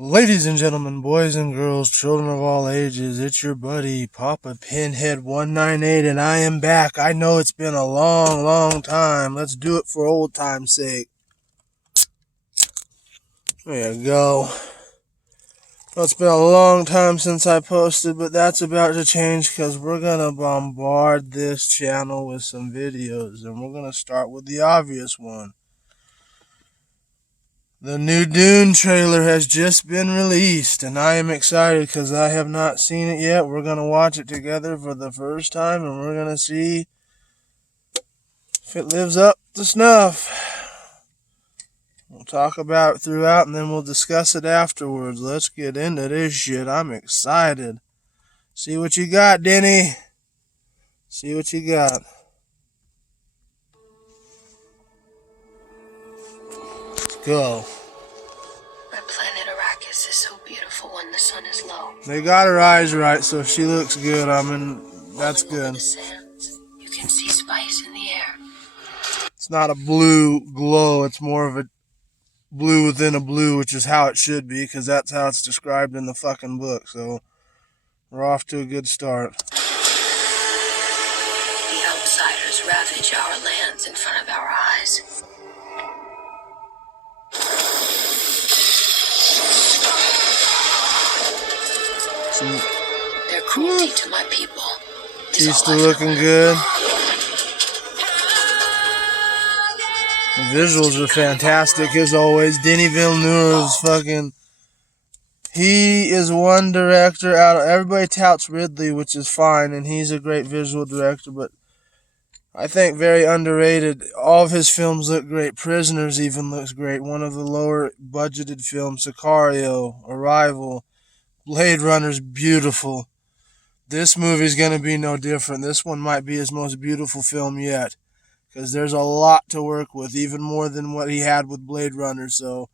Ladies and gentlemen, boys and girls, children of all ages, it's your buddy, Papa Pinhead 198, and I am back. I know it's been a long, long time. Let's do it for old time's sake. There you go. Well, it's been a long time since I posted, but that's about to change because we're going to bombard this channel with some videos, and we're going to start with the obvious one. The new Dune trailer has just been released, and I am excited because I have not seen it yet. We're going to watch it together for the first time, and we're going to see if it lives up to snuff. We'll talk about it throughout, and then we'll discuss it afterwards. Let's get into this shit. I'm excited. See what you got, Denny. See what you got. Go. My planet Arrakis is so beautiful when the sun is low. They got her eyes right, so she looks good. That's Rolling over good. the sands, you can see spice in the air. It's not a blue glow, it's more of a blue within a blue, which is how it should be, because that's how it's described in the fucking book. So we're off to a good start. The outsiders ravage our lands in front of our eyes. Their cruelty to my people is She's all still I've looking known. good. The visuals are fantastic as always. Denis Villeneuve's fucking... He is one director out of... Everybody touts Ridley, which is fine, and he's a great visual director, but I think very underrated. All of his films look great. Prisoners even looks great. One of the lower budgeted films, Sicario, Arrival, Blade Runner's beautiful. This movie's going to be no different. This one might be his most beautiful film yet, because there's a lot to work with, even more than what he had with Blade Runner. So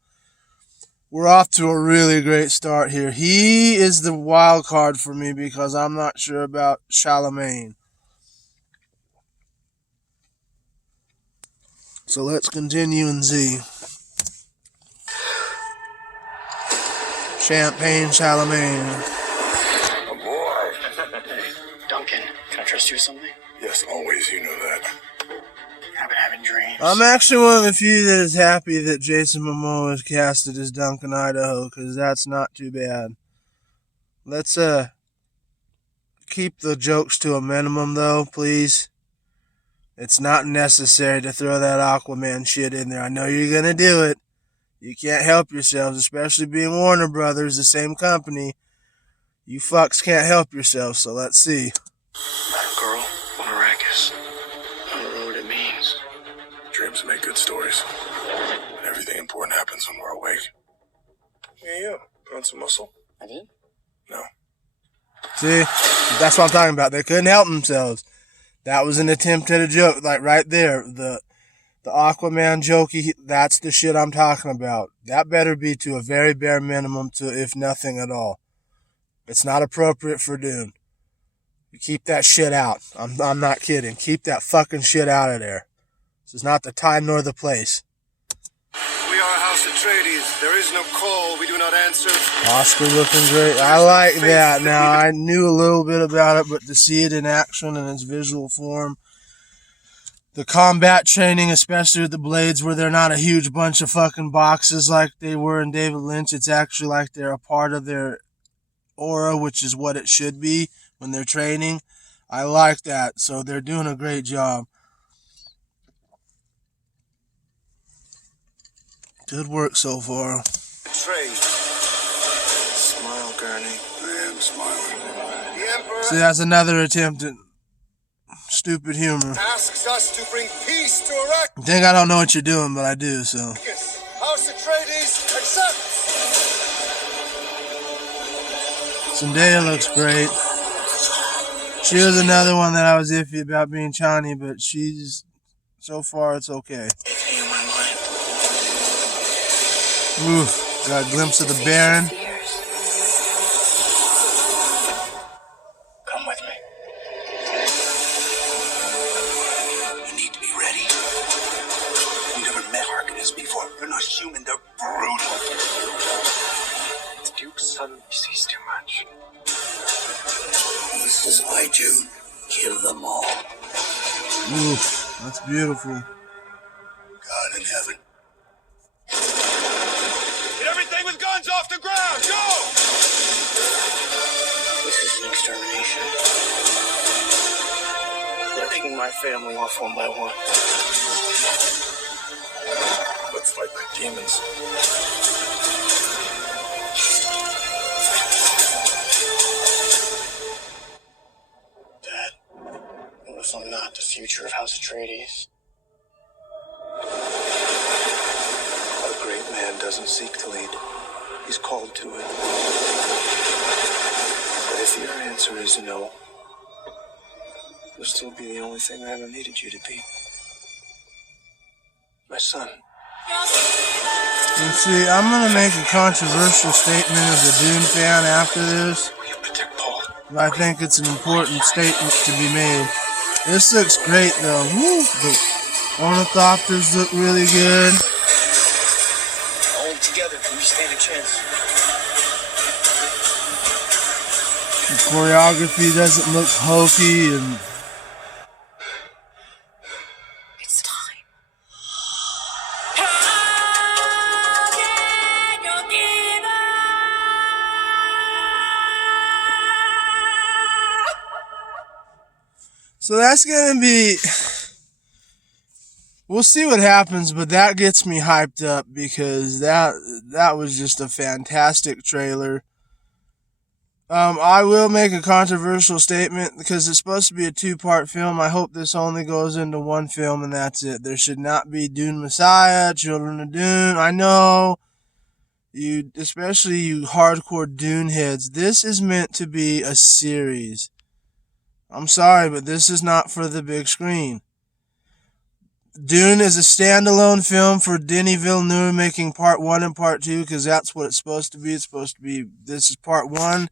we're off to a really great start here. He is the wild card for me because I'm not sure about Chalamet. So let's continue and see. Champagne Chalamet. Oh boy. Duncan, can I trust you with something? Yes, always, you know that. I've been having dreams. I'm actually one of the few that is happy that Jason Momoa is casted as Duncan Idaho, because that's not too bad. Let's keep the jokes to a minimum, though, please. It's not necessary to throw that Aquaman shit in there. I know you're going to do it. You can't help yourselves, especially being Warner Brothers, the same company. You fucks can't help yourselves, so let's see. That girl on Arrakis. I don't know what it means. Dreams make good stories. And everything important happens when we're awake. Yeah. Put on some muscle? I did? No. See? That's what I'm talking about. They couldn't help themselves. That was an attempt at a joke, like right there. The Aquaman jokey, that's the shit I'm talking about. That better be to a very bare minimum, to if nothing at all. It's not appropriate for Dune. You keep that shit out. I'm not kidding. Keep that fucking shit out of there. This is not the time nor the place. We are House Atreides. There is no call. We do not answer. Oscar looking great. I like that. Now, I knew a little bit about it, but to see it in action in its visual form, the combat training, especially with the blades, where they're not a huge bunch of fucking boxes like they were in David Lynch. It's actually like they're a part of their aura, which is what it should be when they're training. I like that. So they're doing a great job. Good work so far. Atreides. Smile, Gurney. I am smiling. The Emperor See, that's another attempt at stupid humor. asks us to bring peace to Arrakis. I think I don't know what you're doing, but I do, so. House Atreides accepts. Zendaya looks great. She was another one that I was iffy about being Chani, but she's, so far, it's okay. Anything in my mind. Ooh, got a glimpse of the Baron. Come with me. You need to be ready. You've never met Harkonnens before. They're not human, they're brutal. son sees too much. This is why Dune. Kill them all. Ooh, that's beautiful. God in heaven. Get everything with guns off the ground! Go! This is an extermination. They're picking my family off one by one. Let's fight like demons. Dad, what if I'm not the future of House Atreides? A great man doesn't seek to lead. He's called to it. But if your answer is no, you'll still be the only thing I ever needed you to be. My son. And see, I'm gonna make a controversial statement as a Dune fan after this. Will you protect Paul? I think it's an important statement to be made. This looks great though. Woo! The ornithopters look really good. All together, we stand a chance. The choreography doesn't look hokey and It's time. so that's gonna be. We'll see what happens, but that gets me hyped up because that was just a fantastic trailer. I will make a controversial statement because it's supposed to be a 2-part film. I hope this only goes into one film and that's it. There should not be Dune Messiah, Children of Dune. I know you, especially you hardcore Dune heads, this is meant to be a series. I'm sorry, but this is not for the big screen. Dune is a standalone film for Denis Villeneuve, making part 1 and part 2 because that's what it's supposed to be. It's supposed to be, this is part 1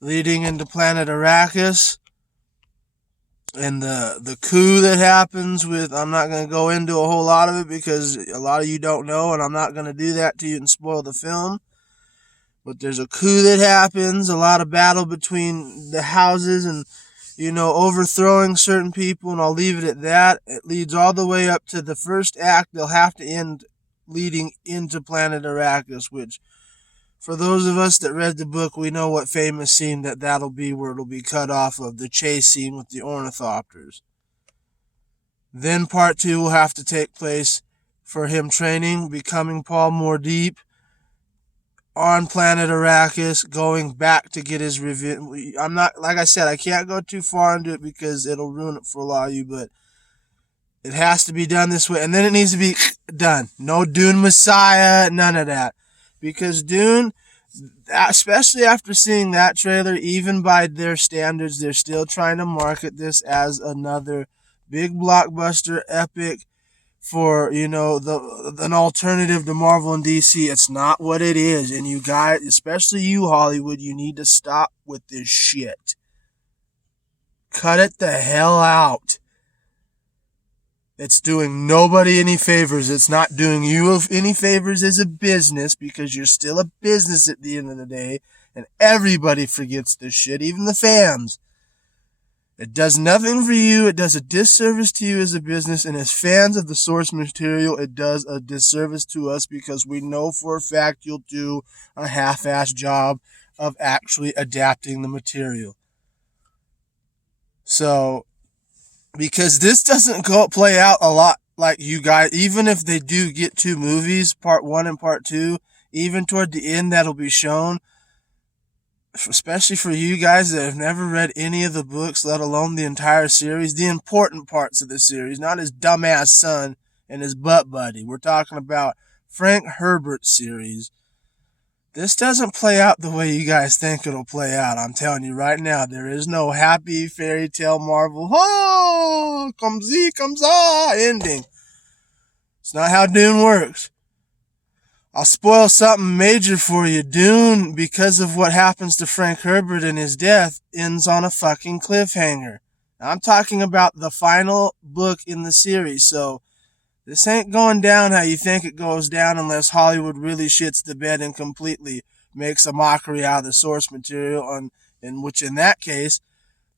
leading into planet Arrakis. And the coup that happens with, I'm not going to go into a whole lot of it because a lot of you don't know, and I'm not going to do that to you and spoil the film. But there's a coup that happens, a lot of battle between the houses and, you know, overthrowing certain people, and I'll leave it at that. It leads all the way up to the first act. They'll have to end leading into planet Arrakis, which, for those of us that read the book, we know what famous scene that'll be, where it'll be cut off of the chase scene with the ornithopters. Then part 2 will have to take place for him training, becoming Paul Mordeep on planet Arrakis, going back to get his revenge. I'm not, like I said, I can't go too far into it because it'll ruin it for a lot of you, but it has to be done this way, and then it needs to be done. No Dune Messiah, none of that. Because Dune, especially after seeing that trailer, even by their standards, they're still trying to market this as another big blockbuster epic for, you know, an alternative to Marvel and DC. It's not what it is. And you guys, especially you, Hollywood, you need to stop with this shit. Cut it the hell out. It's doing nobody any favors. It's not doing you any favors as a business, because you're still a business at the end of the day, and everybody forgets this shit, even the fans. It does nothing for you. It does a disservice to you as a business, and as fans of the source material, it does a disservice to us because we know for a fact you'll do a half-assed job of actually adapting the material. So, because this doesn't play out a lot like you guys, even if they do get 2 movies, part 1 and part 2, even toward the end that'll be shown, especially for you guys that have never read any of the books, let alone the entire series, the important parts of the series, not his dumbass son and his butt buddy. We're talking about Frank Herbert's series. This doesn't play out the way you guys think it'll play out. I'm telling you right now, there is no happy fairy tale Marvel, oh, come ending. It's not how Dune works. I'll spoil something major for you. Dune, because of what happens to Frank Herbert and his death, ends on a fucking cliffhanger. Now, I'm talking about the final book in the series, so this ain't going down how you think it goes down unless Hollywood really shits the bed and completely makes a mockery out of the source material, in which in that case,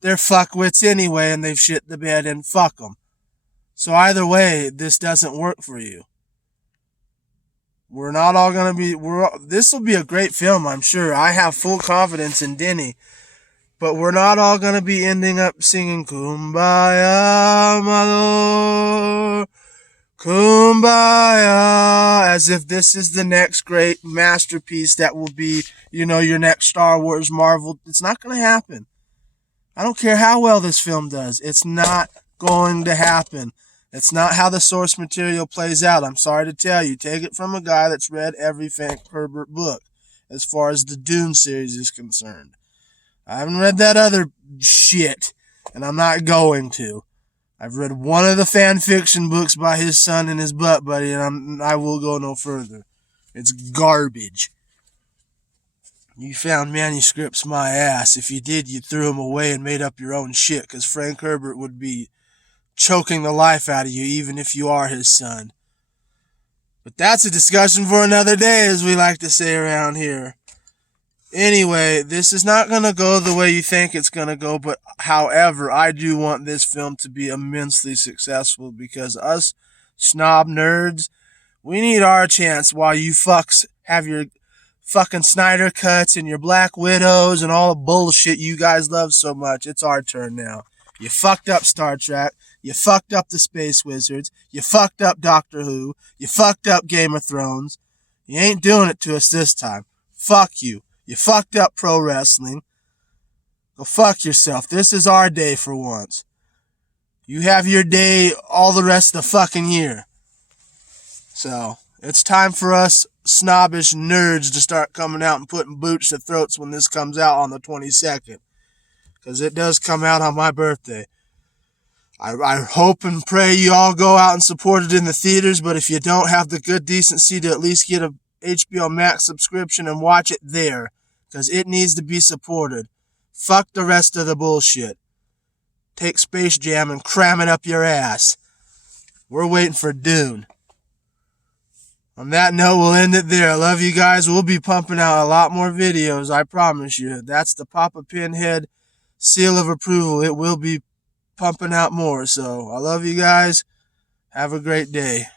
they're fuckwits anyway, and they've shit the bed, and fuck them. So either way, this doesn't work for you. We're not all gonna be. This will be a great film, I'm sure. I have full confidence in Denny, but we're not all gonna be ending up singing "Kumbaya, my Lord, Kumbaya," as if this is the next great masterpiece that will be, your next Star Wars, Marvel. It's not gonna happen. I don't care how well this film does. It's not going to happen. It's not how the source material plays out. I'm sorry to tell you. Take it from a guy that's read every Frank Herbert book as far as the Dune series is concerned. I haven't read that other shit, and I'm not going to. I've read one of the fan fiction books by his son and his butt buddy, and I will go no further. It's garbage. You found manuscripts, my ass. If you did, you threw them away and made up your own shit, because Frank Herbert would be choking the life out of you, even if you are his son. But that's a discussion for another day, as we like to say around here. Anyway, this is not going to go the way you think it's going to go, but however, I do want this film to be immensely successful, because us snob nerds, we need our chance while you fucks have your fucking Snyder cuts and your Black Widows and all the bullshit you guys love so much. It's our turn now. You fucked up Star Trek. You fucked up the Space Wizards. You fucked up Doctor Who. You fucked up Game of Thrones. You ain't doing it to us this time. Fuck you. You fucked up pro wrestling. Go fuck yourself. This is our day for once. You have your day all the rest of the fucking year. So, it's time for us snobbish nerds to start coming out and putting boots to throats when this comes out on the 22nd. Because it does come out on my birthday. I hope and pray you all go out and support it in the theaters, but if you don't have the good decency to at least get a HBO Max subscription and watch it there, because it needs to be supported. Fuck the rest of the bullshit. Take Space Jam and cram it up your ass. We're waiting for Dune. On that note, we'll end it there. I love you guys. We'll be pumping out a lot more videos, I promise you. That's the Papa Pinhead seal of approval. It will be pumping out more. So, I love you guys. Have a great day.